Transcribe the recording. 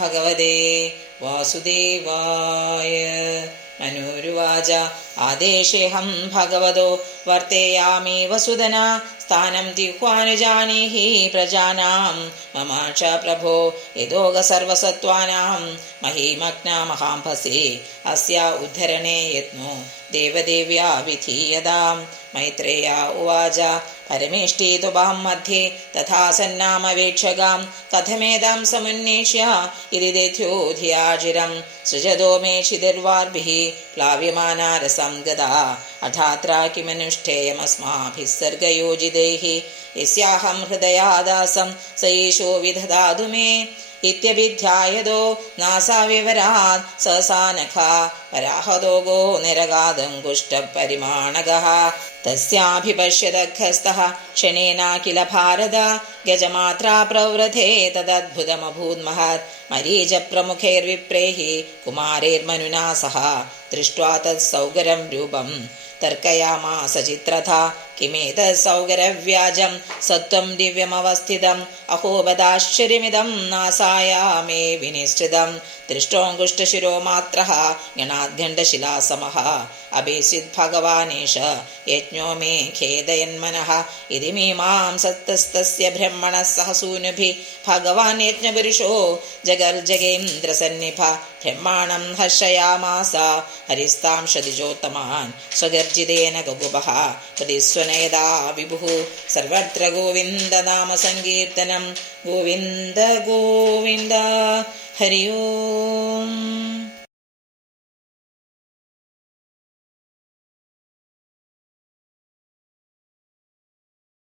ഭഗവതേ വാസുദേവായ. മനുരുവാച ആദേശേഹം ഭഗവതോ വർത്തേയാമി വസുദന സ്ഥാനം തിഹ്വാനുജാനീഹി പ്രജാനാം മമ ച പ്രഭോ യതോഗ സർവസത്വാനാം മഹീമഗ്ന മഹാംഭസി അസ്യ ഉദ്ധരണേ യത്നോ ദേവദേവ്യാ വിധീയതാം. മൈത്രേയ ഉവാച പരമേഷ്ടി തുഭാം മധ്യേ തഥാ സന്നാമവേക്ഷകാം കഥമേതാം സമുന്നേഷ്യ ഇതി ദധ്യോധിയാചിരം സൃജതോ മേ ക്ഷിതിർവാർഭിഃ പ്ലാവ്യമാനാ രസം ഗദാ അഥാത്ര കിമനുഷ്ഠേയമസ്മാഭിः സർഗയോജിതൈഃ യസ്യാഹം ഹൃദയാദാസം स एषो विदधातु मे ഇത്യഭിധ്യായതോ നാസാവിവരാത് സസാനഖാ വരാഹദോഗോ നിരഗാദങ്കുഷ്ടപരിമാണകഃ തസ്യാഭിപശ്യതഖസ്തഃ ക്ഷണേനാഖില ഭാരത ഗജമാത്രാ പ്രവൃധേ തദദ്ഭുതമഭൂന്മഹത് മരീചപ്രമുഖൈർവിപ്രൈഃ കുമാരൈർമനുനാ സഹ ദൃഷ്ട്വാ തത്സൗകരം രൂപം തർക്കയാമാസ ചിത്രഥാ കിമേതത് സൗകരവ്യാജം സത്വം ദിവ്യമവസ്ഥിതം അഹോബദാശ്ചര്യമിദം നാസായാമേ വിനിശ്ചിതം ദൃഷ്ടോങ്കുഷ്ടശിരോ മാത്രഃ ഗണാദ്യണ്ഡശിലാസമഃ അഭീസിത് ഭഗവാനേഷ യജ്ഞോ മേ ഖേദയന്മനഃ ഇതി മീമാം സത്തസ്തസ്യ ബ്രഹ്മണഃ സഹ സൂനുഭിഃ ഭഗവാൻ യജ്ഞപുരുഷോ ജഗർജഗേന്ദ്രസന്നിഭ ബ്രഹ്മാണം ഹർഷയാമാസ ഹരിസ്താം ഷദിജോത്തമാൻ സ്വഗർജിതേന ഗഗുഭഃ പ്രതിസ്വനയദാ വിഭുഃ സർവത്ര ഗോവിന്ദ നാമ സങ്കീർത്തനം ഗോവിന്ദ ഗോവിന്ദ ഹരി ഓം.